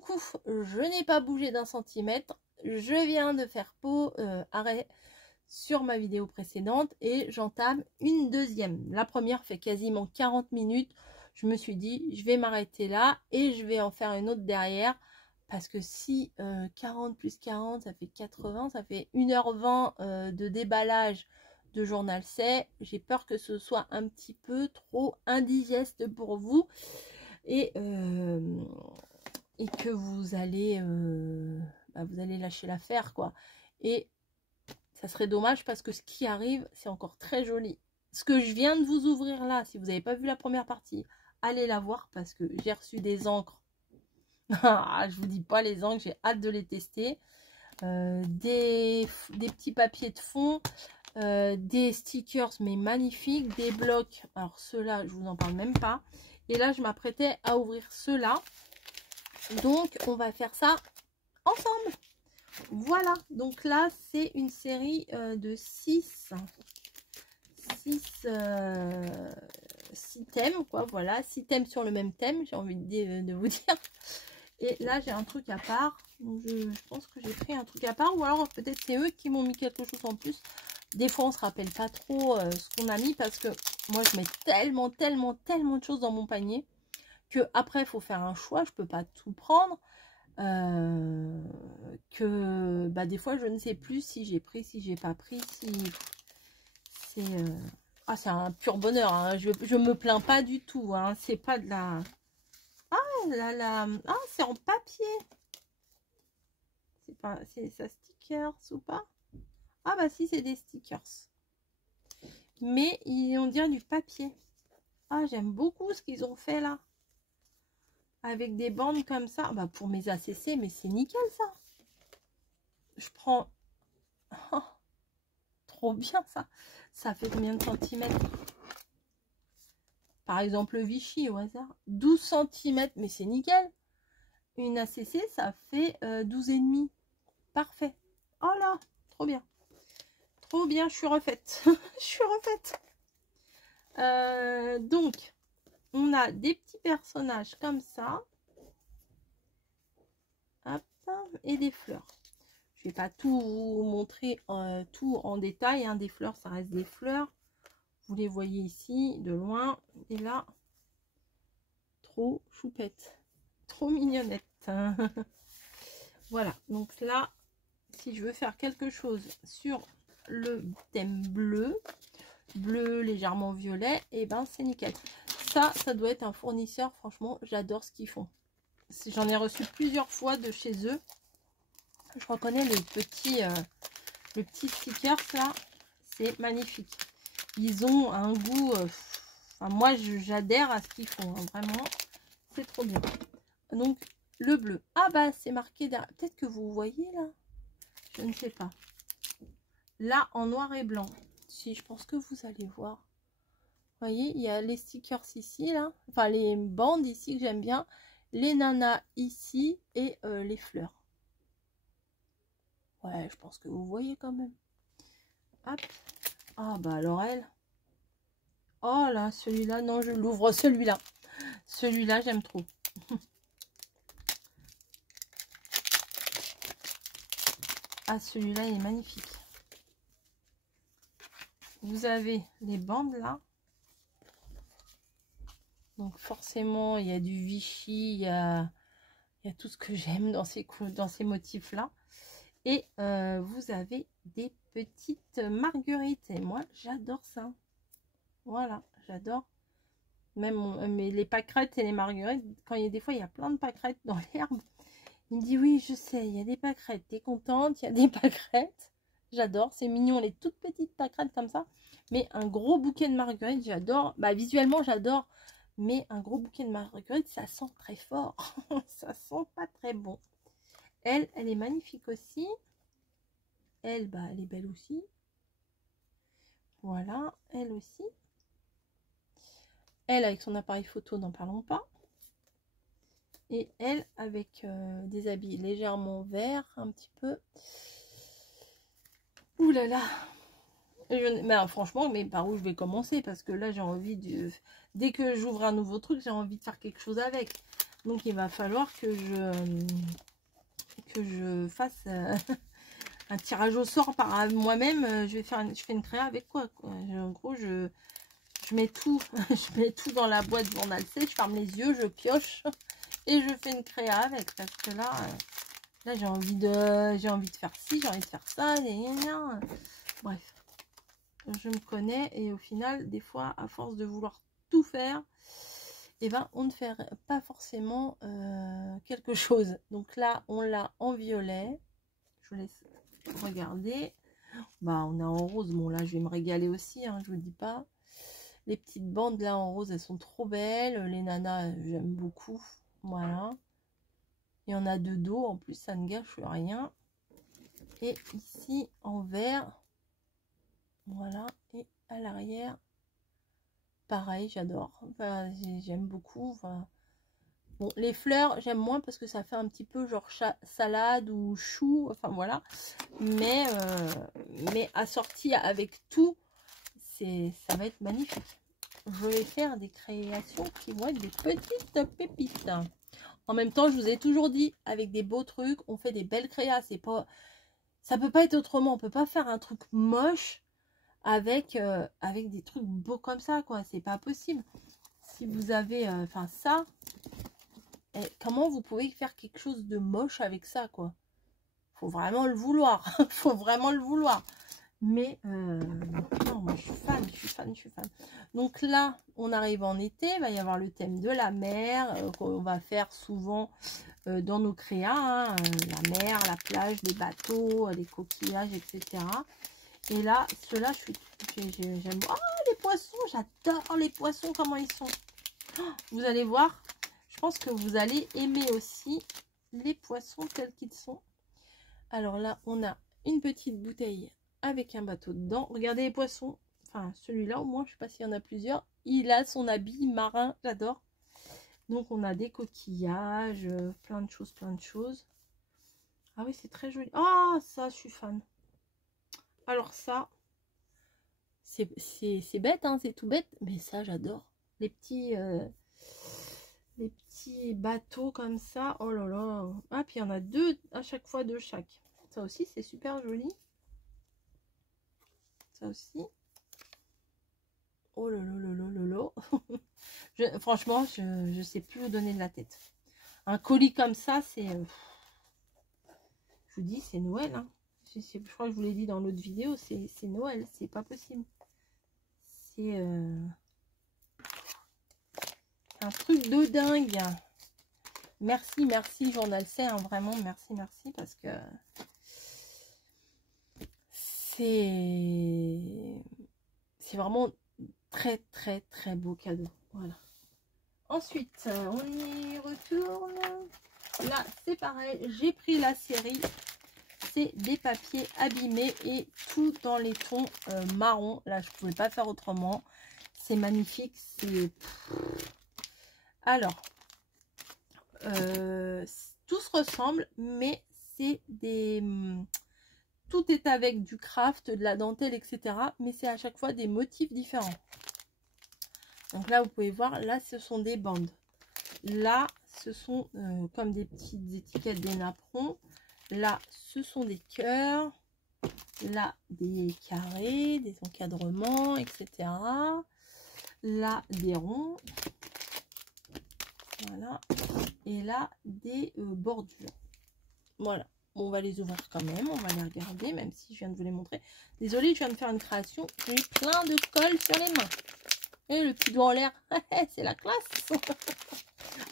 coucou, je n'ai pas bougé d'un centimètre. Je viens de faire arrêt sur ma vidéo précédente et j'entame une deuxième. La première fait quasiment 40 minutes. Je me suis dit, je vais m'arrêter là et je vais en faire une autre derrière. Parce que si 40 plus 40, ça fait 80, ça fait 1h20 de déballage de journal c'est. J'ai peur que ce soit un petit peu trop indigeste pour vous. Et que vous allez lâcher l'affaire, quoi. Et ça serait dommage parce que ce qui arrive, c'est encore très joli. Ce que je viens de vous ouvrir là, si vous n'avez pas vu la première partie, allez la voir parce que j'ai reçu des encres. Je vous dis pas les encres, j'ai hâte de les tester. Des petits papiers de fond, des stickers mais magnifiques, des blocs. Alors ceux-là, je vous en parle même pas. Et là, je m'apprêtais à ouvrir ceux-là. Donc, on va faire ça ensemble. Voilà. Donc là, c'est une série de 6 thèmes, quoi. Voilà, 6 thèmes sur le même thème, j'ai envie de vous dire. Et là, j'ai un truc à part. Donc, je pense que j'ai pris un truc à part. Ou alors, peut-être c'est eux qui m'ont mis quelque chose en plus. Des fois, on se rappelle pas trop ce qu'on a mis parce que moi, je mets tellement de choses dans mon panier que après, il faut faire un choix. Je peux pas tout prendre. Que bah, des fois, je ne sais plus si j'ai pris, si j'ai pas pris. Si c'est un pur bonheur. Hein. Je me plains pas du tout. Hein. C'est pas de la... Ah, c'est en papier. C'est pas... Ça stickers ou pas? Ah bah si, c'est des stickers. Mais on dirait du papier. Ah, j'aime beaucoup ce qu'ils ont fait là. Avec des bandes comme ça. Bah pour mes ACC, mais c'est nickel ça. Je prends... Oh, trop bien ça. Ça fait combien de centimètres? Par exemple, le Vichy au hasard. 12 cm, mais c'est nickel. Une ACC, ça fait 12,5. Parfait. Oh là, trop bien. Trop bien, je suis refaite. Je suis refaite. Donc, on a des petits personnages comme ça. Hop, et des fleurs. Je vais pas tout vous montrer tout en détail. Hein. Des fleurs, ça reste des fleurs. Vous les voyez ici, de loin. Et là, trop choupette. Trop mignonnette. Voilà, donc là, si je veux faire quelque chose sur le thème bleu légèrement violet, et ben c'est nickel. Ça doit être un fournisseur, franchement, j'adore ce qu'ils font. J'en ai reçu plusieurs fois de chez eux. Je reconnais le petit stickers là, c'est magnifique. Ils ont un goût, enfin, moi j'adhère à ce qu'ils font, hein, vraiment, c'est trop bien. Donc le bleu, ah bah c'est marqué derrière, peut-être que vous voyez là, je ne sais pas. Là en noir et blanc, si je pense que vous allez voir. Vous voyez, il y a les stickers ici là, enfin les bandes ici que j'aime bien, les nanas ici et les fleurs. Ouais, je pense que vous voyez quand même. Hop. Ah bah alors elle. Oh là, celui-là, non, je l'ouvre celui-là. Celui-là, j'aime trop. Ah, celui-là, il est magnifique. Vous avez les bandes là. Donc forcément, il y a du Vichy, il y a tout ce que j'aime dans ces motifs-là. Et vous avez des petites marguerites. Et moi, j'adore ça. Voilà, j'adore. Même mais les pâquerettes et les marguerites, quand il y a des fois, il y a plein de pâquerettes dans l'herbe. Il me dit, oui, je sais, il y a des pâquerettes. T'es contente, il y a des pâquerettes. J'adore, c'est mignon, les toutes petites pâquerettes comme ça. Mais un gros bouquet de marguerites, j'adore. Bah, visuellement, j'adore. Mais un gros bouquet de marguerites, ça sent très fort. Ça sent pas très bon. Elle est magnifique aussi. Elle, bah, elle est belle aussi. Voilà, elle aussi. Elle, avec son appareil photo, n'en parlons pas. Et elle, avec des habits légèrement verts, un petit peu. Ouh là là. Mais franchement, mais par où je vais commencer? Parce que là, j'ai envie de... Dès que j'ouvre un nouveau truc, j'ai envie de faire quelque chose avec. Donc il va falloir que je fasse un tirage au sort par moi-même. Je fais une créa avec quoi. En gros, je mets tout, je mets tout dans la boîte journal C, je ferme les yeux, je pioche et je fais une créa avec. Parce que là j'ai envie de faire ci, j'ai envie de faire ça. Bref, je me connais et au final, des fois, à force de vouloir tout faire, et ben on ne fait pas forcément quelque chose. Donc là, on l'a en violet. Je vous laisse regarder. Bah, on a en rose. Bon, là, je vais me régaler aussi, hein, je vous dis pas. Les petites bandes là en rose, elles sont trop belles. Les nanas, j'aime beaucoup. Voilà. Il y en a de dos. En plus, ça ne gâche rien. Et ici, en vert. Voilà. Et à l'arrière, pareil, j'adore. Enfin, j'aime beaucoup. Enfin, bon, les fleurs, j'aime moins parce que ça fait un petit peu genre salade ou chou. Enfin, voilà. Mais assorti avec tout, ça va être magnifique. Je vais faire des créations qui vont être des petites pépites. En même temps, je vous ai toujours dit, avec des beaux trucs, on fait des belles créas. C'est pas, ça peut pas être autrement. On peut pas faire un truc moche avec des trucs beaux comme ça, quoi. C'est pas possible. Si vous avez, enfin ça, comment vous pouvez faire quelque chose de moche avec ça, quoi? Faut vraiment le vouloir. Faut vraiment le vouloir. Mais non, moi je suis fan, je suis fan. Donc là, on arrive en été, il va y avoir le thème de la mer, qu'on va faire souvent dans nos créas, hein, la mer, la plage, les bateaux, les coquillages, etc. Et là, ceux-là, j'aime. Oh, les poissons, j'adore les poissons, comment ils sont. Oh, vous allez voir, je pense que vous allez aimer aussi les poissons tels qu'ils sont. Alors là, on a une petite bouteille avec un bateau dedans. Regardez les poissons. Enfin, celui-là, au moins, je ne sais pas s'il y en a plusieurs. Il a son habit marin, j'adore. Donc, on a des coquillages, plein de choses, plein de choses. Ah oui, c'est très joli. Ah, ça, je suis fan. Alors ça, c'est bête, hein, c'est tout bête. Mais ça, j'adore. Les petits bateaux comme ça. Oh là là. Ah, puis il y en a deux à chaque fois de chaque. Ça aussi, c'est super joli. Ça aussi. Oh là là là là là là. Franchement, je sais plus où donner de la tête. Un colis comme ça, c'est... je vous dis, c'est Noël. Hein. Je crois que je vous l'ai dit dans l'autre vidéo, c'est Noël. C'est pas possible. C'est un truc de dingue. Merci, merci, Journal C. Hein, vraiment, merci, merci. Parce que c'est vraiment très, très, très beau cadeau. Voilà. Ensuite, on y retourne. Là, c'est pareil. J'ai pris la série. C'est des papiers abîmés et tout dans les tons marron. Là, je ne pouvais pas faire autrement. C'est magnifique. Alors, tout se ressemble, mais c'est des... Tout est avec du craft, de la dentelle, etc. Mais c'est à chaque fois des motifs différents. Donc là, vous pouvez voir, là, ce sont des bandes. Là, ce sont comme des petites étiquettes, des napperons. Là, ce sont des cœurs. Là, des carrés, des encadrements, etc. Là, des ronds. Voilà. Et là, des bordures. Voilà. Bon, on va les ouvrir quand même. On va les regarder, même si je viens de vous les montrer. Désolée, je viens de faire une création. J'ai eu plein de colle sur les mains. Et le petit doigt en l'air. C'est la classe.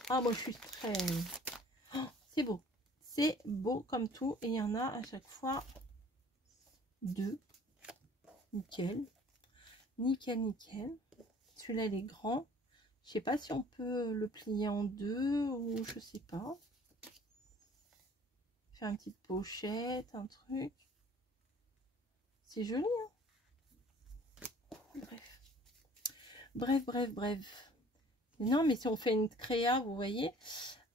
Ah, moi, je suis très... Oh, c'est beau. C'est beau comme tout. Et il y en a à chaque fois 2. Nickel. Nickel, nickel. Celui-là, il est grand. Je sais pas si on peut le plier en 2 ou je sais pas. Faire une petite pochette, un truc. C'est joli, hein. Bref. Bref, bref, bref. Non, mais si on fait une créa, vous voyez,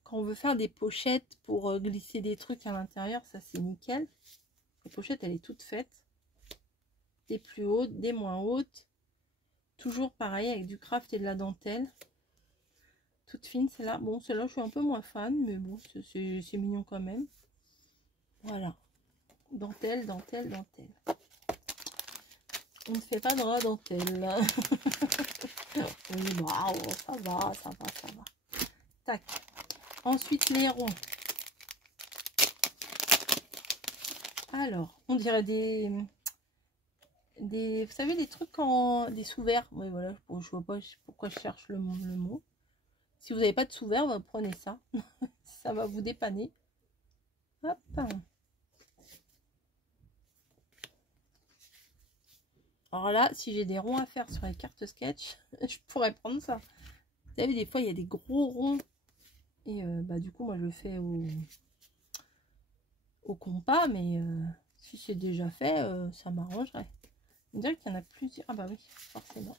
quand on veut faire des pochettes pour glisser des trucs à l'intérieur, ça c'est nickel. La pochette, elle est toute faite. Des plus hautes, des moins hautes. Toujours pareil avec du craft et de la dentelle. toute fine, celle-là. Bon, celle-là, je suis un peu moins fan, mais bon, c'est mignon quand même. Voilà. Dentelle, dentelle, dentelle. On ne fait pas de la dentelle. Oui, bravo, ça va, ça va, ça va. Tac. Ensuite, les ronds. Alors, on dirait des vous savez, des trucs des sous-verts. Oui, voilà, je vois pas pourquoi je cherche le mot. Si vous n'avez pas de sous-verts, bah, prenez ça. Ça va vous dépanner. Hop. Alors là, si j'ai des ronds à faire sur les cartes sketch, je pourrais prendre ça. Vous savez, des fois, il y a des gros ronds. Et bah, du coup, moi, je le fais au compas. Mais si c'est déjà fait, ça m'arrangerait. On dirait qu'il y en a plusieurs. Ah bah oui, forcément.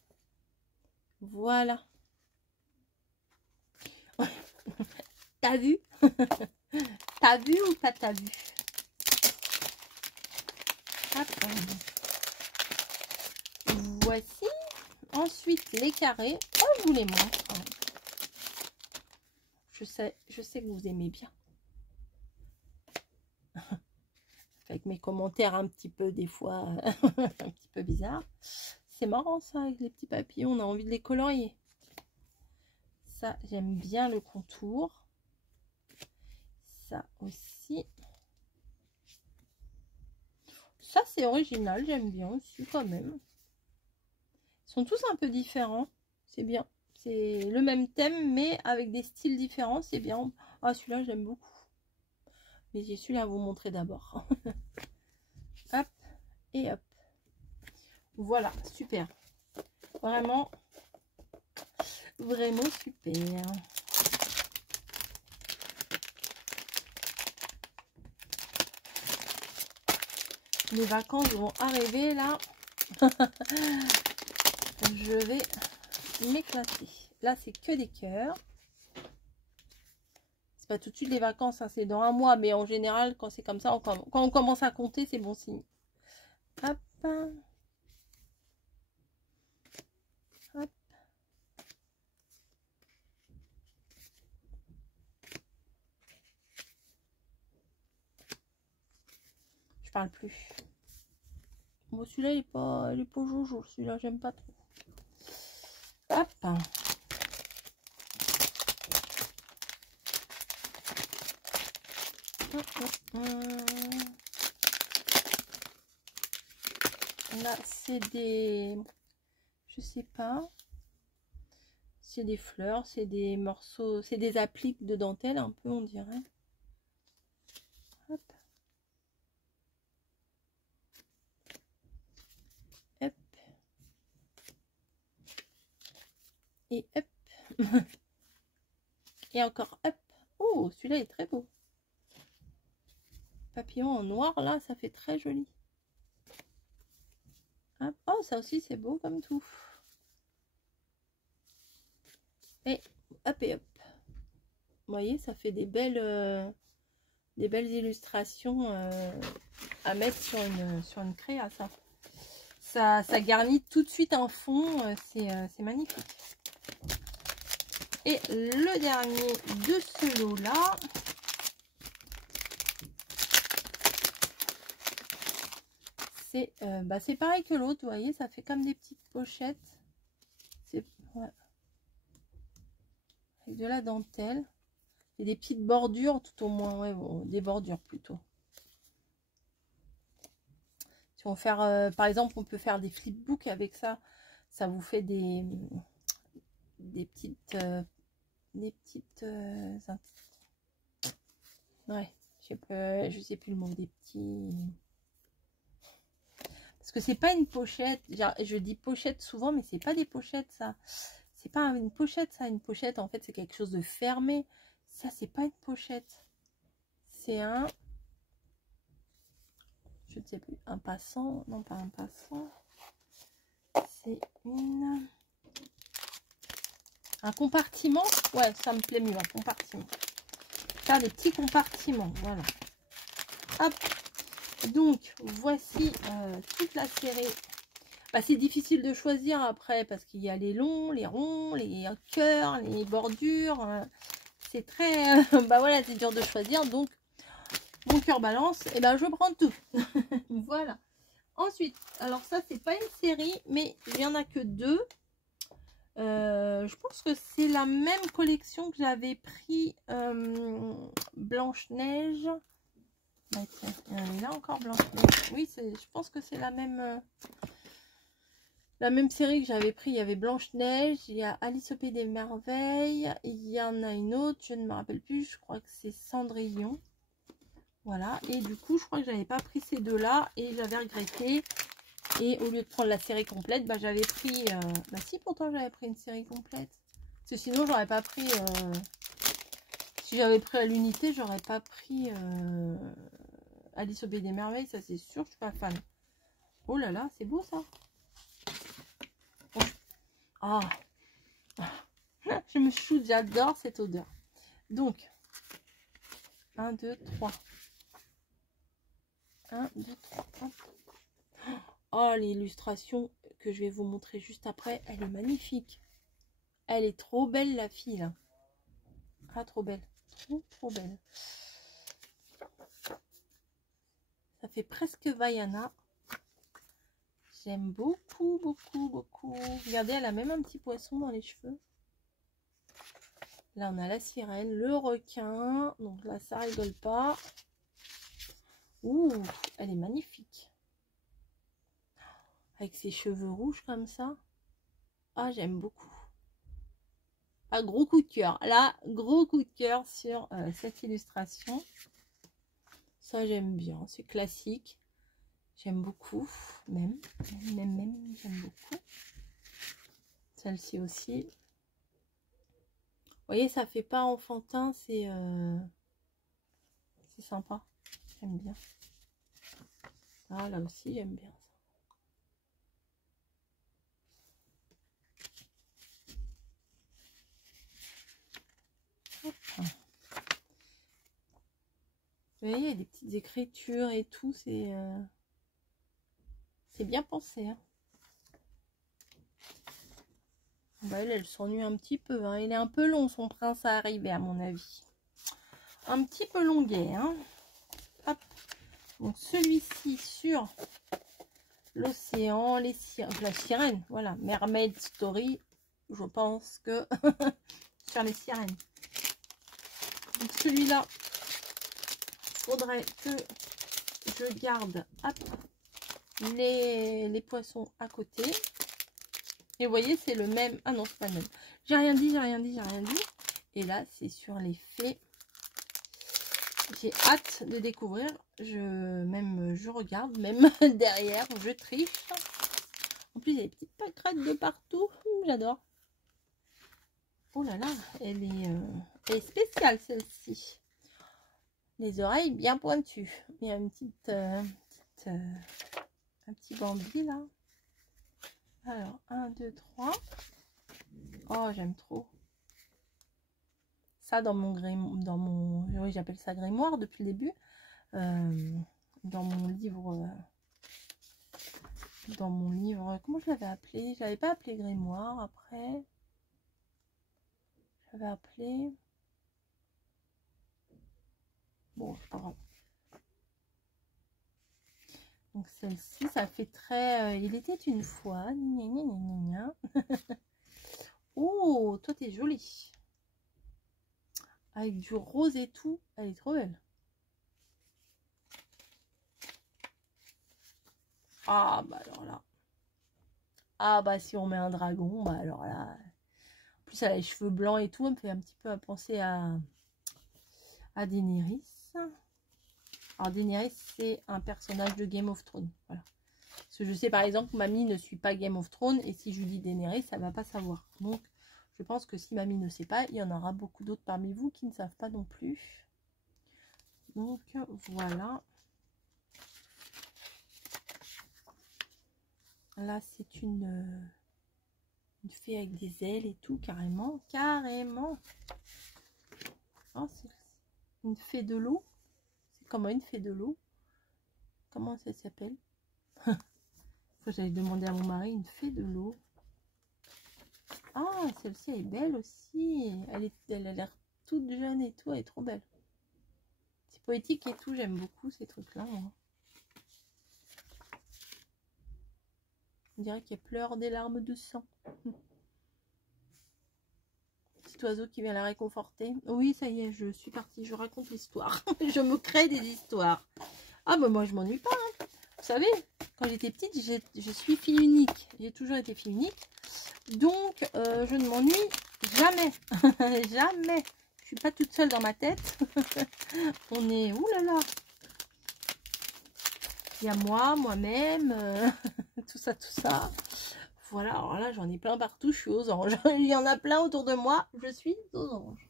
Voilà. T'as vu? T'as vu ou pas t'as vu? Hop. Voici. Ensuite, les carrés. Oh, je vous les montre. Je sais que vous aimez bien. Avec mes commentaires un petit peu, des fois, un petit peu bizarres. C'est marrant ça, avec les petits papillons, on a envie de les colorier. Ça, j'aime bien le contour. Ça aussi. Ça, c'est original, j'aime bien aussi quand même. Ils sont tous un peu différents, c'est bien. C'est le même thème, mais avec des styles différents, c'est bien. Ah, celui-là, j'aime beaucoup. Mais j'ai celui-là à vous montrer d'abord. Hop, et hop. Voilà, super. Vraiment, vraiment super. Les vacances vont arriver là. Je vais m'éclater. Là, c'est que des cœurs. C'est pas tout de suite les vacances, hein, c'est dans un mois. Mais en général, quand c'est comme ça, quand on commence à compter, c'est bon signe. Hop. Hop. Je parle plus. Bon, celui-là, il est pas jojo. Celui-là, j'aime pas trop. Hop. Là, c'est des... Je sais pas. C'est des fleurs, c'est des morceaux, c'est des appliques de dentelle un peu, on dirait. Hop. Hop. Et hop. Et encore hop. Oh, celui-là est très beau. Papillon en noir, là, ça fait très joli. Hop. Oh, ça aussi, c'est beau comme tout. Et hop et hop. Vous voyez, ça fait des belles illustrations à mettre sur une créa, ça. Ça garnit tout de suite un fond. C'est magnifique. Et le dernier de ce lot-là, c'est pareil que l'autre, vous voyez, ça fait comme des petites pochettes. Ouais. Avec de la dentelle. Et des petites bordures tout au moins, ouais, bon, des bordures plutôt. Si on fait, par exemple, on peut faire des flipbooks avec ça. Ça vous fait des petites... ouais, je sais plus le mot, des petits... Parce que c'est pas une pochette. Je dis pochette souvent, mais c'est pas des pochettes, ça. C'est pas une pochette, ça. Une pochette, en fait, c'est quelque chose de fermé. Ça, c'est pas une pochette. C'est un... Je ne sais plus. Un passant. Non, pas un passant. C'est un compartiment. Ouais, ça me plaît mieux, un compartiment. Faire des petits compartiments. Voilà. Hop. Donc, voici toute la série. Bah, c'est difficile de choisir après parce qu'il y a les longs, les ronds, les cœurs, les bordures. C'est très... bah voilà, c'est dur de choisir. Donc, mon cœur balance, et ben je prends tout. Voilà. Ensuite, alors ça, c'est pas une série, mais il n'y en a que 2. Je pense que c'est la même collection que j'avais pris Blanche-Neige. Bah, tiens, il y en a là encore Blanche-Neige. Oui, je pense que c'est la même série que j'avais pris. Il y avait Blanche-Neige, il y a Alice au Pays des Merveilles, il y en a une autre, je ne me rappelle plus, je crois que c'est Cendrillon. Voilà, et du coup, je crois que j'avais pas pris ces 2-là et j'avais regretté. Et au lieu de prendre la série complète, bah, j'avais pris... Bah si, pourtant j'avais pris une série complète. Parce que sinon, j'aurais pas pris... Si j'avais pris à l'unité, j'aurais pas pris Alice au Pays des Merveilles, ça c'est sûr, je suis pas fan. Oh là là, c'est beau ça. Ah, je me shoot, j'adore cette odeur. Donc, 1, 2, 3. 1, 2, 3. Oh, l'illustration que je vais vous montrer juste après, elle est magnifique. Elle est trop belle, la fille, là. Ah, trop belle. Trop belle. Ça fait presque Vaiana. J'aime beaucoup, beaucoup, beaucoup. Regardez, elle a même un petit poisson dans les cheveux. Là, on a la sirène, le requin. Donc là, ça rigole pas. Ouh, elle est magnifique. Avec ses cheveux rouges comme ça. Ah, j'aime beaucoup. Ah, gros coup de cœur. Là, gros coup de cœur sur cette illustration. Ça, j'aime bien. C'est classique. J'aime beaucoup. Même, j'aime beaucoup. Celle-ci aussi. Vous voyez, ça fait pas enfantin. C'est sympa. J'aime bien. Ah, là aussi, j'aime bien ça. Hop. Vous voyez, il y a des petites écritures et tout. C'est bien pensé. Hein. Bah, elle s'ennuie un petit peu. Hein. Il est un peu long, son prince à arriver, à mon avis. Un petit peu longuet. Hein. Hop. Donc, celui-ci sur l'océan, la sirène. Voilà, Mermaid Story. Je pense que sur les sirènes. Donc, celui-là, faudrait que je garde hop, les poissons à côté. Et vous voyez, c'est le même. Ah non, c'est pas le même. J'ai rien dit. Et là, c'est sur les fées. J'ai hâte de découvrir. Je regarde, même derrière, je triche. En plus, il y a des petites pâquerettes de partout. J'adore. Oh là là, elle est spéciale celle-ci. Les oreilles bien pointues. Il y a un petit Bambi là. Alors, 1, 2, 3. Oh, j'aime trop. Ça, dans mon oui, j'appelle ça grimoire depuis le début. Dans mon livre, comment je l'avais appelé? Je l'avais pas appelé grimoire après. J'avais appelé. Bon, c'est pas grave. Donc celle-ci, ça fait très... il était une fois. Oh, toi, t'es jolie. Avec du rose et tout. Elle est trop belle. Ah, bah alors là. Ah, bah si on met un dragon, bah alors là. En plus, elle a les cheveux blancs et tout. Elle me fait un petit peu penser à Daenerys. Alors, Daenerys, c'est un personnage de Game of Thrones. Voilà. Parce que je sais, par exemple, Mamie ne suit pas Game of Thrones. Et si je lui dis Daenerys, ça ne va pas savoir. Donc, je pense que si Mamie ne sait pas, il y en aura beaucoup d'autres parmi vous qui ne savent pas non plus. Donc, voilà. Là, c'est une fée avec des ailes et tout, carrément. Carrément. Oh, c'est une fée de l'eau. C'est comment une fée de l'eau? Comment ça s'appelle? J'allais demander à mon mari une fée de l'eau. Ah, celle-ci est belle aussi. Elle a l'air toute jeune et tout. Elle est trop belle. C'est poétique et tout. J'aime beaucoup ces trucs-là. On dirait qu'elle pleure des larmes de sang. Petit oiseau qui vient la réconforter. Oui, ça y est, je suis partie. Je raconte l'histoire. Je me crée des histoires. Ah, bah moi, je m'ennuie pas. Hein. Vous savez, quand j'étais petite, je suis fille unique. J'ai toujours été fille unique. Donc, je ne m'ennuie jamais. Jamais. Je suis pas toute seule dans ma tête. On est... Ouh là là. Il y a moi-même, tout ça, tout ça. Voilà, alors là, j'en ai plein partout. Je suis aux anges. Il y en a plein autour de moi. Je suis aux anges.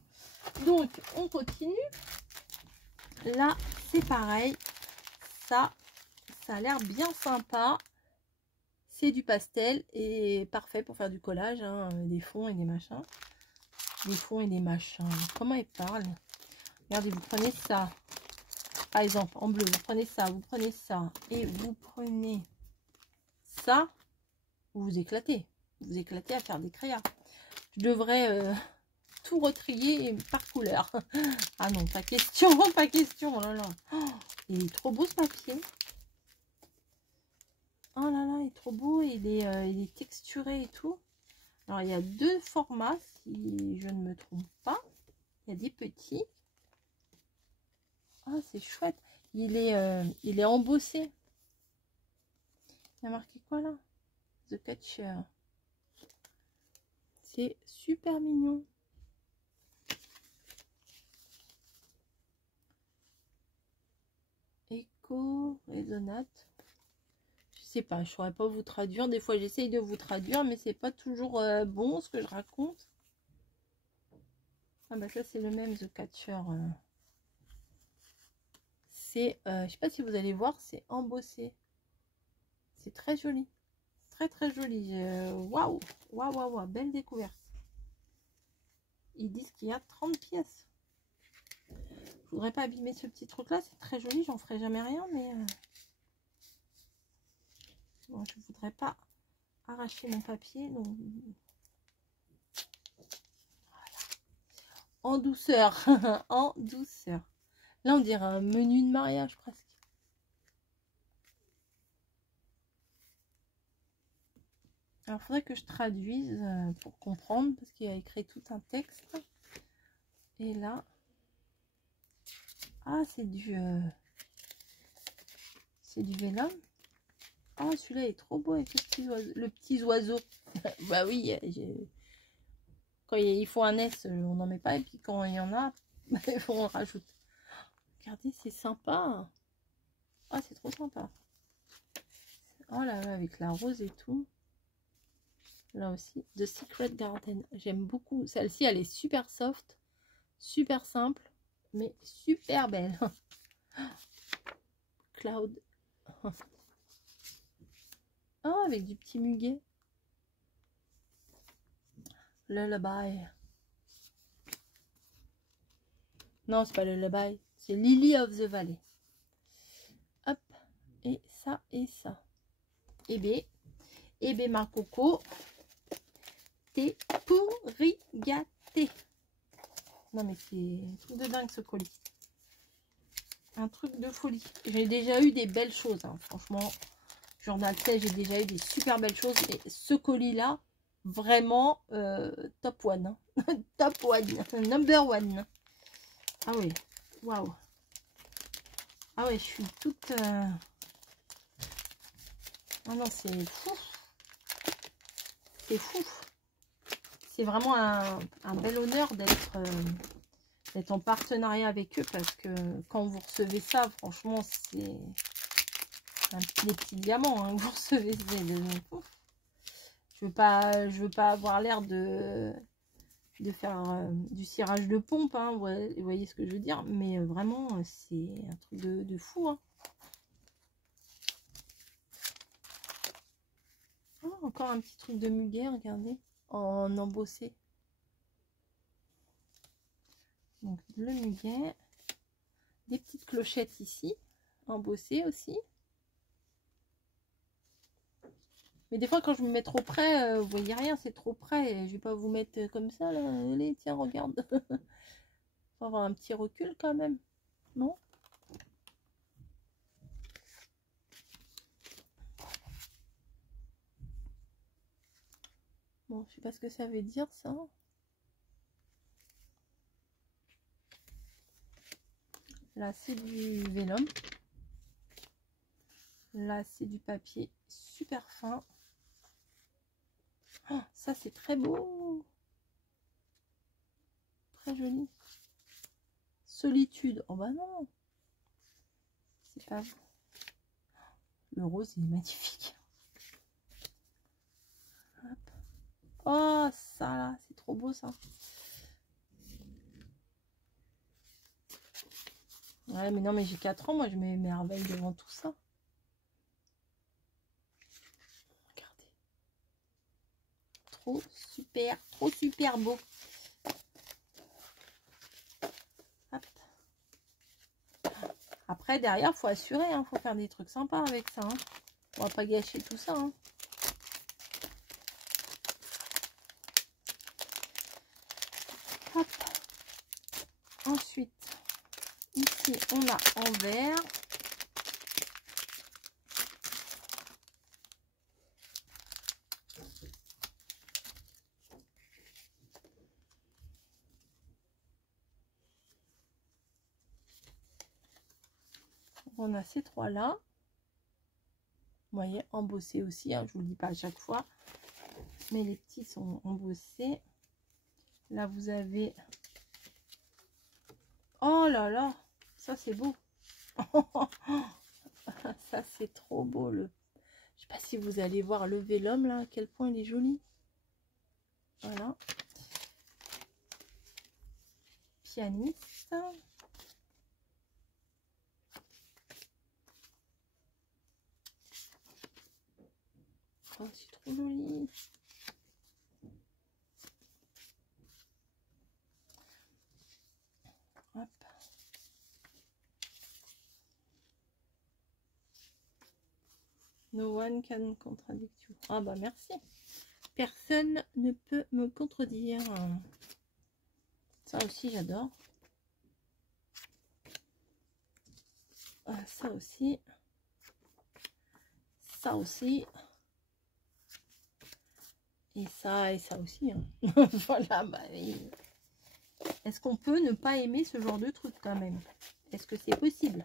Donc, on continue. Là, c'est pareil. Ça a l'air bien sympa. C'est du pastel et parfait pour faire du collage, hein, des fonds et des machins. Des fonds et des machins. Comment ils parlent? Regardez, vous prenez ça. Par exemple, en bleu, vous prenez ça, et vous prenez ça, vous vous éclatez. Vous vous éclatez à faire des créas. Je devrais tout retrier par couleur. Ah non, pas question, pas question. Oh là là. Oh, il est trop beau ce papier. Oh là là, il est trop beau. Il est texturé et tout. Alors, il y a deux formats, si je ne me trompe pas. Il y a des petits. Ah, c'est chouette. Il est embossé. Il y a marqué quoi là? The Catcher. C'est super mignon. Echo, résonate. Je sais pas, je saurais pas vous traduire. Des fois, j'essaye de vous traduire, mais c'est pas toujours bon ce que je raconte. Ah bah ça, c'est le même The Catcher. C'est, je sais pas si vous allez voir, c'est embossé. C'est très joli. Très très joli. Waouh, waouh, waouh, waouh, belle découverte. Ils disent qu'il y a 30 pièces. Je voudrais pas abîmer ce petit truc là, c'est très joli, j'en ferai jamais rien, mais bon, je voudrais pas arracher mon papier, donc voilà. En douceur. En douceur. Là on dirait un menu de mariage presque. Alors il faudrait que je traduise pour comprendre, parce qu'il y a écrit tout un texte. Et là, ah c'est du vélum. Ah, celui-là est trop beau avec le petit oiseau. Bah oui, quand il faut un S, on n'en met pas. Et puis quand il y en a, il faut en rajouter. Regardez, c'est sympa. Ah, c'est trop sympa. Oh là là, avec la rose et tout. Là aussi, The Secret Garden. J'aime beaucoup. Celle-ci, elle est super soft, super simple, mais super belle. Cloud. Oh, avec du petit muguet. Lullaby. Non, c'est pas Lullaby. C'est Lily of the Valley. Hop. Et ça, et ça. Et B, ma coco. T'es pourri gâté. Non, mais c'est un truc de dingue, ce colis. Un truc de folie. J'ai déjà eu des belles choses, hein. Franchement. Journal 16, j'ai déjà eu des super belles choses. Et ce colis-là, vraiment top one. Hein. Top one. Number one. Ah oui. Waouh. Ah ouais, je suis toute... Ah non, c'est fou. C'est fou. C'est vraiment un bel honneur d'être en partenariat avec eux, parce que quand vous recevez ça, franchement, c'est des petits diamants hein, que vous recevez. Je veux pas avoir l'air de faire du cirage de pompe, hein, vous voyez ce que je veux dire, mais vraiment, c'est un truc de fou. Hein. Oh, encore un petit truc de muguet, regardez, en embossé. Donc le muguet, des petites clochettes ici, embossées aussi. Mais des fois, quand je me mets trop près, vous voyez rien, c'est trop près. Je vais pas vous mettre comme ça, là. Allez, tiens, regarde. Faut avoir un petit recul quand même, non? Bon, je sais pas ce que ça veut dire, ça. Là, c'est du vélum. Là, c'est du papier super fin. Oh, ça, c'est très beau. Très joli. Solitude. Oh, bah non. C'est pas... Le rose, il est magnifique. Hop. Oh, ça, là, c'est trop beau, ça. Ouais, mais non, mais j'ai 4 ans. Moi, je m'émerveille devant tout ça. Trop super beau. Hop. Après, derrière, faut assurer, hein, faut faire des trucs sympas avec ça. Hein. On va pas gâcher tout ça. Hein. Hop. Ensuite, ici, on a en vert. On a ces trois là. Vous voyez, embossés aussi, hein, je vous le dis pas à chaque fois. Mais les petits sont embossés. Là, vous avez... Oh là là, ça c'est beau. Ça c'est trop beau. Je sais pas si vous allez voir le vélum là, à quel point il est joli. Voilà. Pianiste. Oh, c'est trop joli. Hop. No one can contradict you. Ah bah merci. Personne ne peut me contredire. Ça aussi j'adore. Ah, ça aussi. Ça aussi. Et ça aussi. Hein. Voilà. Bah, est-ce qu'on peut ne pas aimer ce genre de truc quand même? Est-ce que c'est possible?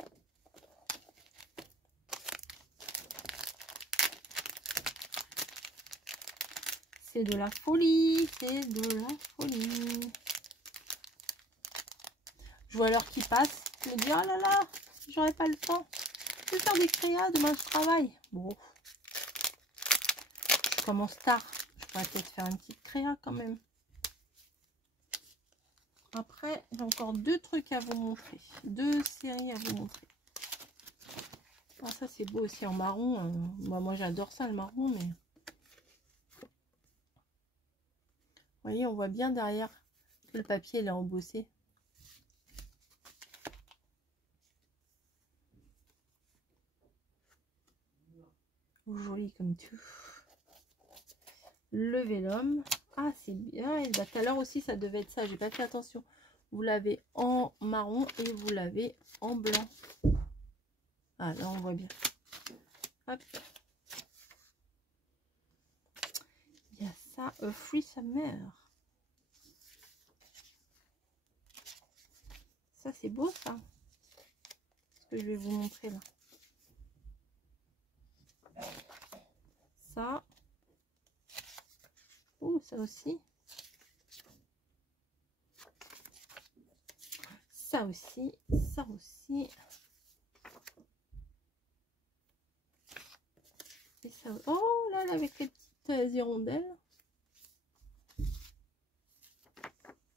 C'est de la folie. C'est de la folie. Je vois l'heure qui passe. Je me dis, oh là là, j'aurais pas le temps. Je vais faire des créas, demain je travaille. Bon. Je commence tard. Je pourrais peut-être faire une petite créa quand même. Après, j'ai encore deux trucs à vous montrer. Deux séries à vous montrer. Ah, ça c'est beau aussi en marron. Bah, moi j'adore ça le marron, mais... Vous voyez, on voit bien derrière que le papier il est embossé. Joli comme tout. Le vélum. Ah, c'est bien. Et bah, tout à l'heure aussi, ça devait être ça. J'ai pas fait attention. Vous l'avez en marron et vous l'avez en blanc. Ah, là, on voit bien. Hop. Il y a ça. Free Summer. Ça, c'est beau, ça. Ce que je vais vous montrer, là. Ça. Oh, ça aussi. Ça aussi. Ça aussi. Et ça. Oh là là, avec les petites hirondelles.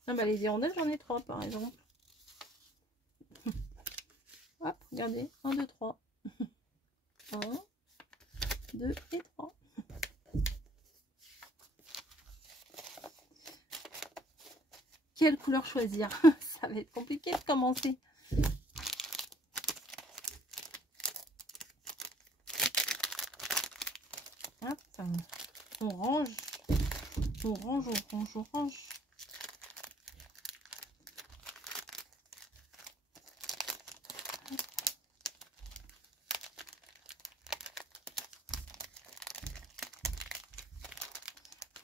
Ah bah les hirondelles, j'en ai 3 par exemple. Hop, regardez. 1, 2, 3. 1, 2 et 3. Quelle couleur choisir? Ça va être compliqué de commencer. Hop, On range. On range, on range, on range.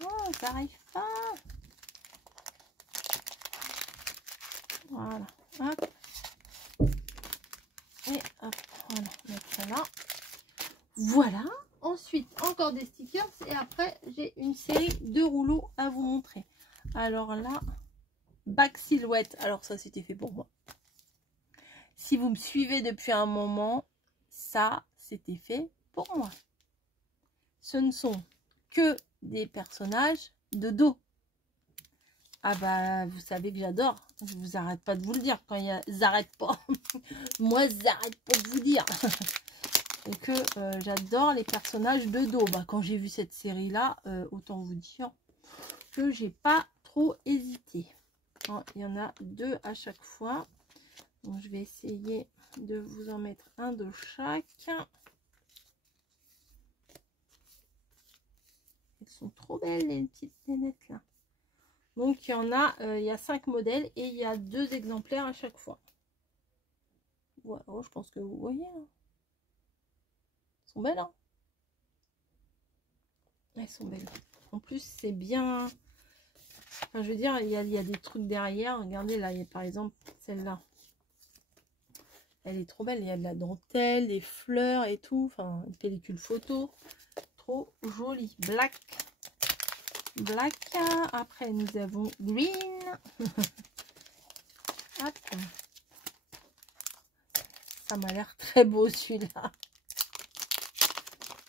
Oh, ça arrive pas. Voilà. Hop. Et hop. Voilà. Mettre ça là. Voilà. Ensuite, encore des stickers. Et après, j'ai une série de rouleaux à vous montrer. Alors là, back silhouette. Alors ça, c'était fait pour moi. Si vous me suivez depuis un moment, ça, c'était fait pour moi. Ce ne sont que des personnages de dos. Ah bah, vous savez que j'adore. Je vous arrête pas de vous le dire quand ils n'arrêtent pas. Moi, j'arrête pas de vous dire. Et que j'adore les personnages de dos. Bah, quand j'ai vu cette série-là, autant vous dire que j'ai pas trop hésité. Alors, il y en a 2 à chaque fois. Donc, je vais essayer de vous en mettre un de chaque. Elles sont trop belles, les petites nénettes là. Donc, il y en a, il y a 5 modèles et il y a 2 exemplaires à chaque fois. Ouais, oh, je pense que vous voyez. Hein. Elles sont belles, hein. Elles sont belles. En plus, c'est bien... Enfin, je veux dire, il y a des trucs derrière. Regardez, là, il y a par exemple celle-là. Elle est trop belle. Il y a de la dentelle, des fleurs et tout. Enfin, une pellicule photo. Trop jolie. Black. Black. Après, nous avons green. Hop. Ça m'a l'air très beau, celui-là.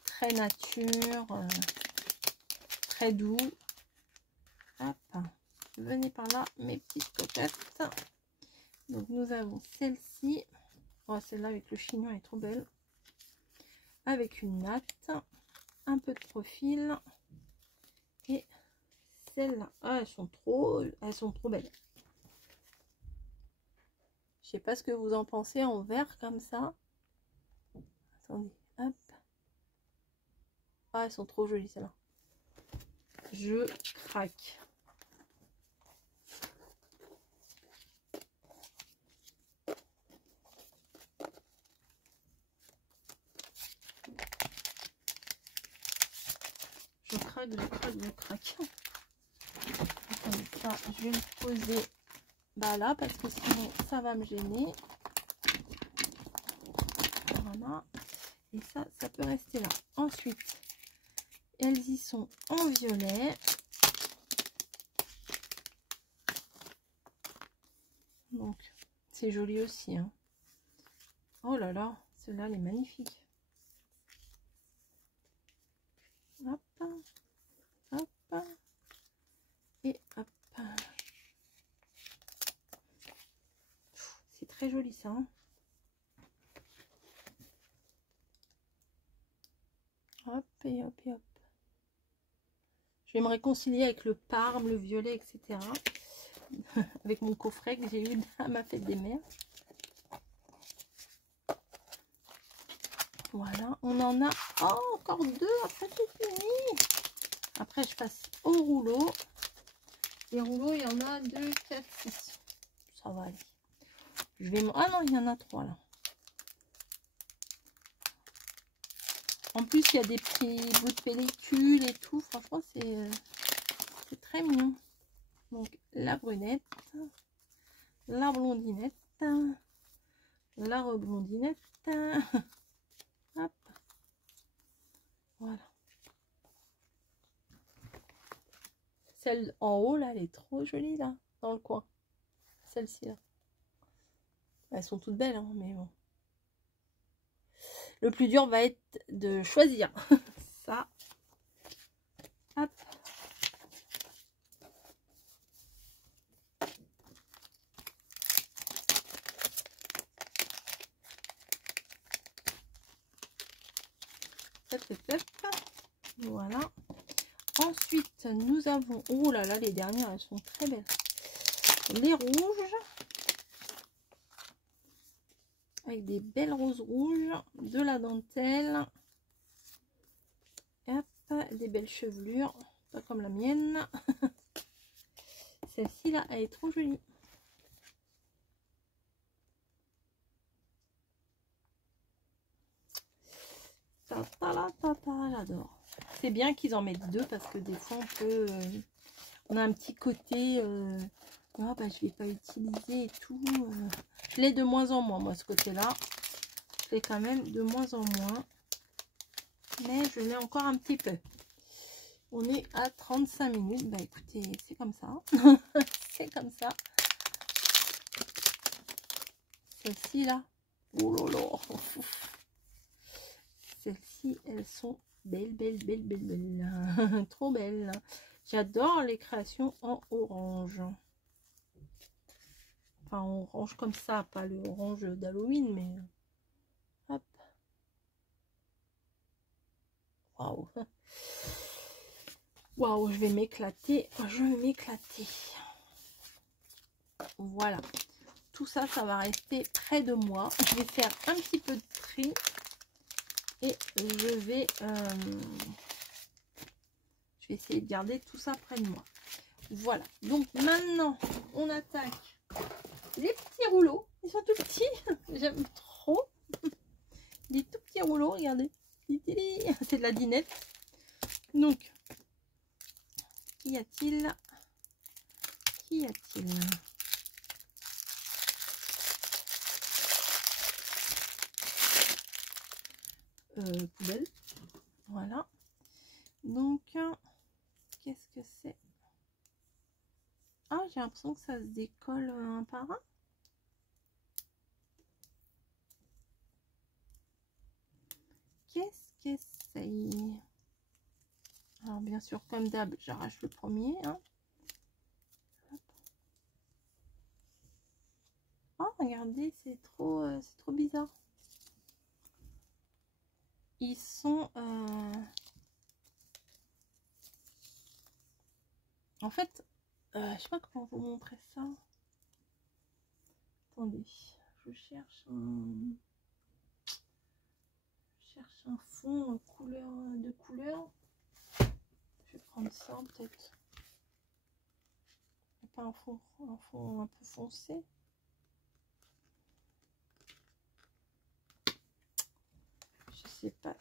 Très nature. Très doux. Hop. Venez par là, mes petites coquettes. Donc, nous avons celle-ci. Oh, celle-là avec le chignon est trop belle. Avec une natte, un peu de profil. Et celle-là. Ah, elles sont trop belles. Je sais pas ce que vous en pensez en vert comme ça. Attendez, hop. Ah, elles sont trop jolies celles-là. Je craque. Je craque, je craque, je craque. Attendez, ça, je vais le poser là parce que sinon ça va me gêner. Voilà. Et ça peut rester là. Ensuite, elles y sont en violet. Donc, c'est joli aussi. Hein. Oh là là, celle-là, elle est magnifique. Hop, hop, et hop. C'est très joli ça. Hein. Hop et hop et hop. Je vais me réconcilier avec le parme, le violet, etc. Avec mon coffret que j'ai eu à ma fête des mères. Voilà, on en a encore 2, après c'est fini. Après je passe au rouleau. Les rouleaux, il y en a 2, 4, 6. Ça va aller. Je vais... Ah non, il y en a 3 là. En plus, il y a des petits bouts de pellicule et tout. Franchement, c'est très mignon. Donc, la brunette, la blondinette, la reblondinette. Hop. Voilà. Celle en haut, là, elle est trop jolie, là, dans le coin. Celle-ci, là. Elles sont toutes belles, hein, mais bon. Le plus dur va être de choisir. Ça. Hop. Voilà. Ensuite, nous avons... Oh là là, les dernières, elles sont très belles. Les rouges. Avec des belles roses rouges. De la dentelle. Hop. des belles chevelures, pas comme la mienne. Celle-ci là, elle est trop jolie. J'adore. C'est bien qu'ils en mettent deux parce que des fois on peut, on a un petit côté, ah bah je vais pas utiliser et tout. Je l'ai de moins en moins moi ce côté-là. Je l'ai quand même de moins en moins, mais je l'ai encore un petit peu. On est à 35 minutes. Bah écoutez, c'est comme ça. C'est comme ça. Celle-ci là. Oh là là. Celles-ci, elles sont belles, belles, belles, belles, belles. Trop belles. J'adore les créations en orange. Enfin, en orange comme ça. Pas le orange d'Halloween, mais... Hop. Waouh. Waouh, je vais m'éclater. Je vais m'éclater. Voilà. Tout ça, ça va rester près de moi. Je vais faire un petit peu de tri. Et je vais essayer de garder tout ça près de moi. Voilà. Donc maintenant, on attaque les petits rouleaux. Ils sont tout petits. J'aime trop. Des tout petits rouleaux, regardez. C'est de la dinette. Donc, qu'y a-t-il? Qu'y a-t-il? Poubelle. Voilà. Donc, qu'est-ce que c'est? Ah, j'ai l'impression que ça se décolle un par un. Qu'est-ce que c'est? Alors, bien sûr, comme d'hab, j'arrache le premier. Hein. Oh, regardez, c'est trop bizarre. Ils sont... En fait, je sais pas comment vous montrer ça. Attendez, je cherche un fond de couleur. Je vais prendre ça peut-être. Pas un fond un peu foncé. Je sais pas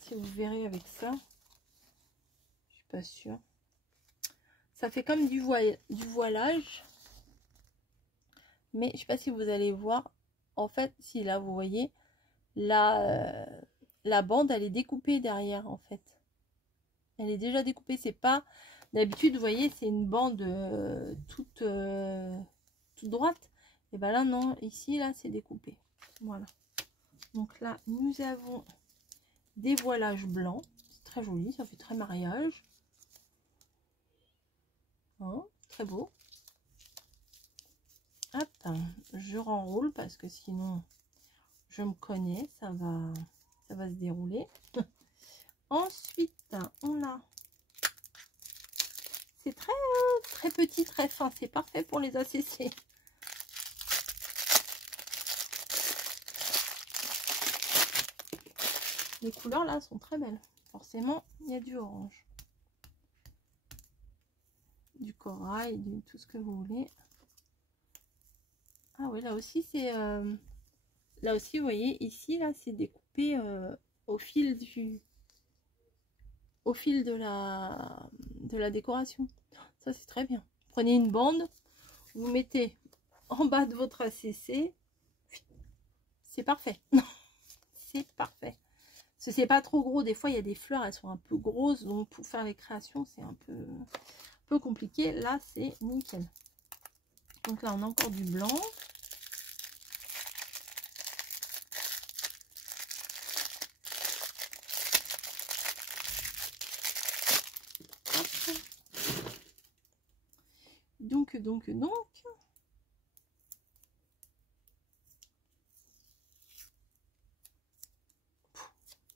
si vous verrez avec ça. Je suis pas sûre. Ça fait comme du voilage. Mais je sais pas si vous allez voir. En fait, si là vous voyez, la bande elle est découpée derrière en fait. Elle est déjà découpée. C'est pas d'habitude, vous voyez, c'est une bande toute droite. Et ben là non, ici là c'est découpé. Voilà. Donc là nous avons des voilages blancs. C'est très joli, ça fait très mariage. Oh, très beau. Hop, je renroule parce que sinon je me connais, ça va se dérouler. Ensuite, on a, c'est très petit, très fin, c'est parfait pour les ACC. Les couleurs là sont très belles. Forcément, il y a du orange, du corail, du tout ce que vous voulez. Ah oui, là aussi c'est là aussi vous voyez ici là c'est découpé au fil de la décoration. Ça c'est très bien. Prenez une bande, vous mettez en bas de votre ACC, c'est parfait. C'est parfait. Parce que c'est pas trop gros, des fois il y a des fleurs, elles sont un peu grosses, donc pour faire les créations c'est un peu compliqué. Là c'est nickel. Donc là on a encore du blanc. Donc.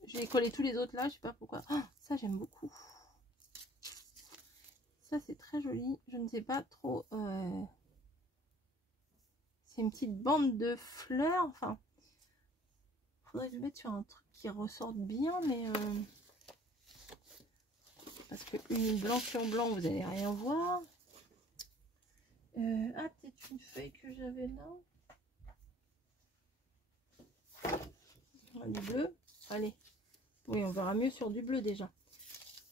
J'ai collé tous les autres là, je sais pas pourquoi. Oh, ça j'aime beaucoup. Ça c'est très joli. Je ne sais pas trop. C'est une petite bande de fleurs. Enfin, faudrait que je le mette sur un truc qui ressorte bien, mais parce que une blanc sur blanc, vous n'allez rien voir. Ah, peut-être une feuille que j'avais là. Du bleu. Allez. Oui, on verra mieux sur du bleu déjà.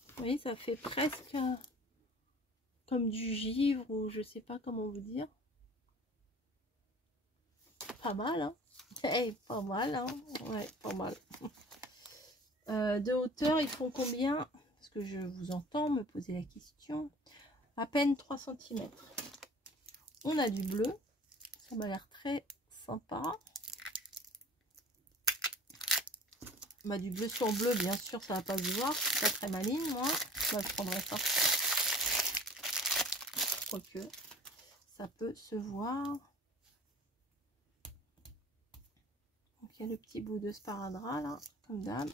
Vous voyez, ça fait presque comme du givre ou je sais pas comment vous dire. Pas mal, hein. Hey, pas mal, hein. Ouais, pas mal. De hauteur, ils font combien? Parce que je vous entends me poser la question. À peine 3 cm. On a du bleu. Ça m'a l'air très sympa. Bah, du bleu sur bleu, bien sûr, ça va pas se voir. C'est pas très maligne, moi. Je prendrais ça. Quoique, ça peut se voir. Donc, il y a le petit bout de sparadrap, là, comme d'hab.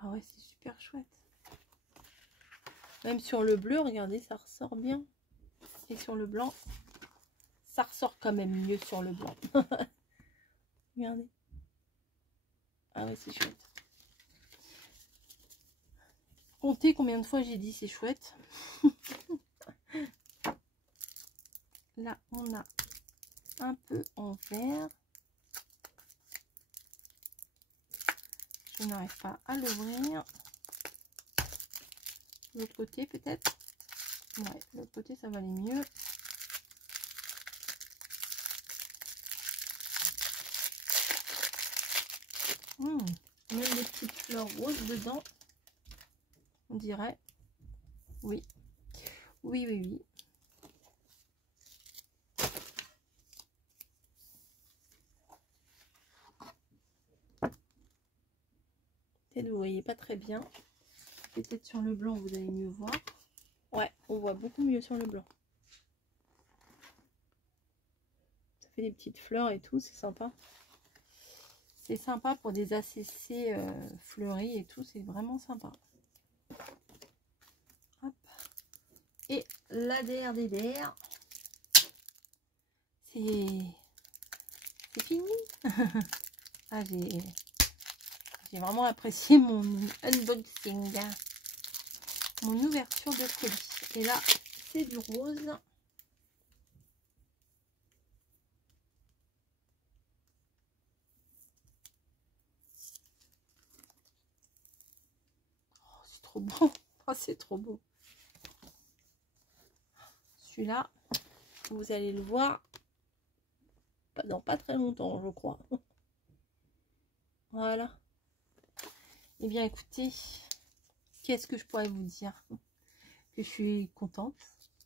Ah ouais, c'est super chouette. Même sur le bleu, regardez, ça ressort bien. Et sur le blanc, ça ressort quand même mieux sur le blanc. Regardez. Ah ouais, c'est chouette. Comptez combien de fois j'ai dit c'est chouette. Là, on a un peu en vert. Je n'arrive pas à l'ouvrir. L'autre côté peut-être. Ouais, l'autre côté ça va aller mieux. Même des petites fleurs roses dedans. On dirait. Oui. Oui, oui, oui. Peut-être vous voyez pas très bien. Peut-être sur le blanc vous allez mieux voir. Ouais, on voit beaucoup mieux sur le blanc. Ça fait des petites fleurs et tout, c'est sympa. C'est sympa pour des ACC fleuris et tout, c'est vraiment sympa. Hop. Et l'ADR DDR, c'est fini. Ah, j'ai vraiment apprécié mon unboxing, mon ouverture de colis. Et là, c'est du rose. Oh, c'est trop beau. Oh, c'est trop beau. Celui-là, vous allez le voir dans pas très longtemps, je crois. Voilà. Eh bien, écoutez, qu'est-ce que je pourrais vous dire? Que je suis contente,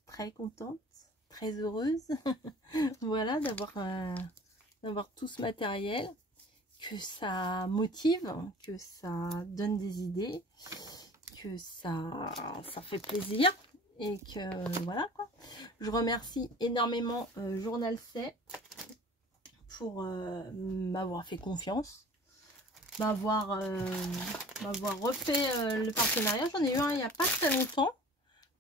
très heureuse. Voilà, d'avoir tout ce matériel, que ça motive, que ça donne des idées, que ça fait plaisir et que voilà quoi. Je remercie énormément Journal C pour m'avoir fait confiance, m'avoir refait le partenariat. J'en ai eu un il n'y a pas très longtemps,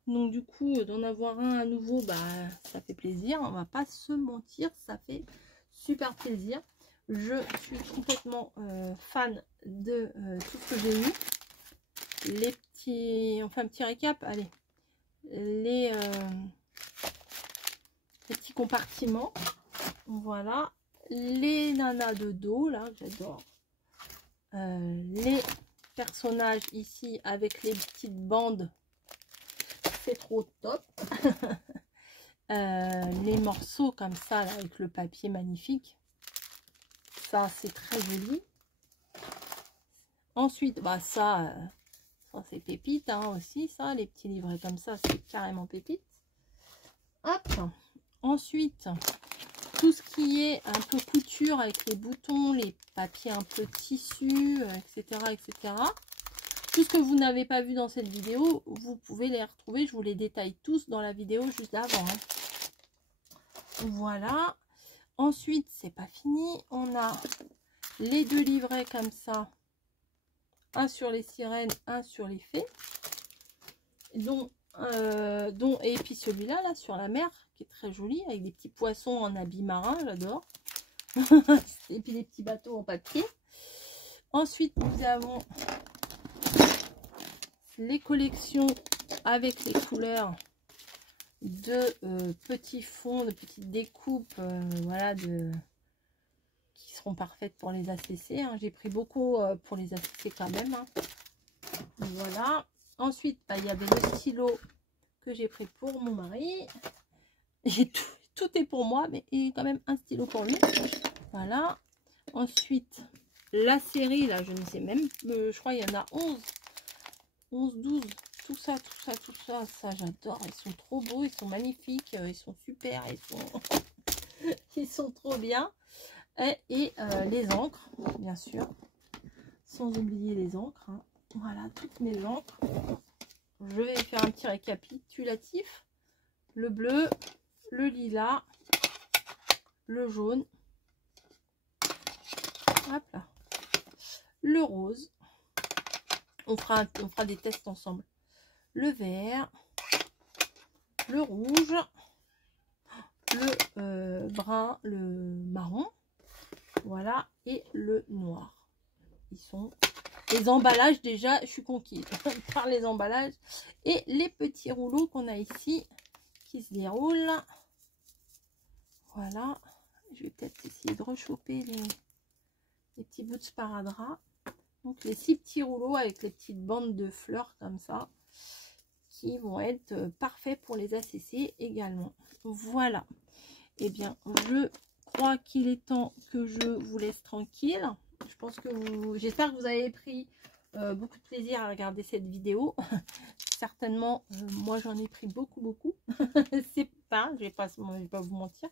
donc du coup d'en avoir un à nouveau, bah ça fait plaisir, on va pas se mentir, ça fait super plaisir. Je suis complètement fan de tout ce que j'ai eu. Les petits, enfin petit récap, allez, les petits compartiments, voilà, les nanas de dos là, j'adore. Les personnages ici avec les petites bandes, c'est trop top. Les morceaux comme ça là, avec le papier magnifique, ça c'est très joli. Ensuite bah ça c'est pépite hein, aussi, ça les petits livrets comme ça c'est carrément pépite. Hop. Ensuite tout ce qui est un peu couture avec les boutons, les papiers un peu tissu, etc. Tout ce que vous n'avez pas vu dans cette vidéo, vous pouvez les retrouver. Je vous les détaille tous dans la vidéo juste avant. Hein. Voilà. Ensuite, c'est pas fini. On a les deux livrets comme ça. Un sur les sirènes, un sur les fées. Et puis celui-là, là, sur la mer, qui est très joli, avec des petits poissons en habits marins, j'adore. Et puis des petits bateaux en papier. Ensuite, nous avons les collections avec les couleurs de petits fonds, de petites découpes, voilà, qui seront parfaites pour les ACC. Hein. J'ai pris beaucoup pour les ACC quand même. Hein. Voilà. Ensuite, bah, il y avait le stylo que j'ai pris pour mon mari. J'ai tout est pour moi, mais il y a quand même un stylo pour lui. Voilà. Ensuite, la série, là, je ne sais même, je crois il y en a 11, 12. Tout ça, ça j'adore. Ils sont trop beaux, ils sont magnifiques, ils sont super, ils sont trop bien. Et les encres, bien sûr. Sans oublier les encres. Hein. Voilà, toutes mes encres. Je vais faire un petit récapitulatif. Le bleu, le lilas, le jaune. Hop là. Le rose. On fera des tests ensemble. Le vert, le rouge, le brun, le marron, voilà, et le noir. Ils sont les emballages, déjà je suis conquise par les emballages et les petits rouleaux qu'on a ici qui se déroulent. Voilà, je vais peut-être essayer de rechoper les petits bouts de sparadrap. Donc les 6 petits rouleaux avec les petites bandes de fleurs comme ça, qui vont être parfaits pour les ACC également. Voilà. Et bien, je crois qu'il est temps que je vous laisse tranquille. Je pense que j'espère que vous avez pris beaucoup de plaisir à regarder cette vidéo. Certainement, moi j'en ai pris beaucoup. C'est pas, je vais pas vous mentir.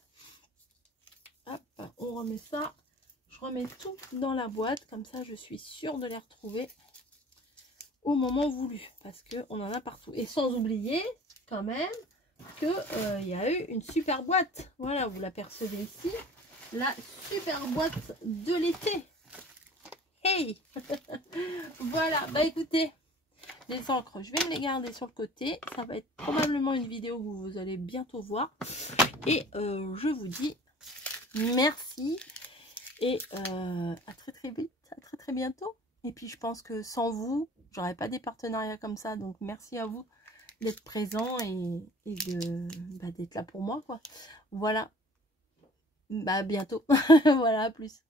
Hop, on remet ça. Je remets tout dans la boîte, comme ça je suis sûre de les retrouver au moment voulu, parce que on en a partout. Et sans oublier quand même que il y a eu une super boîte. Voilà, vous l'apercevez ici, la super boîte de l'été. Hey. Voilà, bah écoutez, les encres, je vais me les garder sur le côté. Ça va être probablement une vidéo que vous allez bientôt voir. Et je vous dis merci et à très vite, à très bientôt. Et puis je pense que sans vous, j'aurais pas des partenariats comme ça. Donc merci à vous d'être présent et d'être là pour moi, quoi. Voilà. Bah bientôt. Voilà, à plus.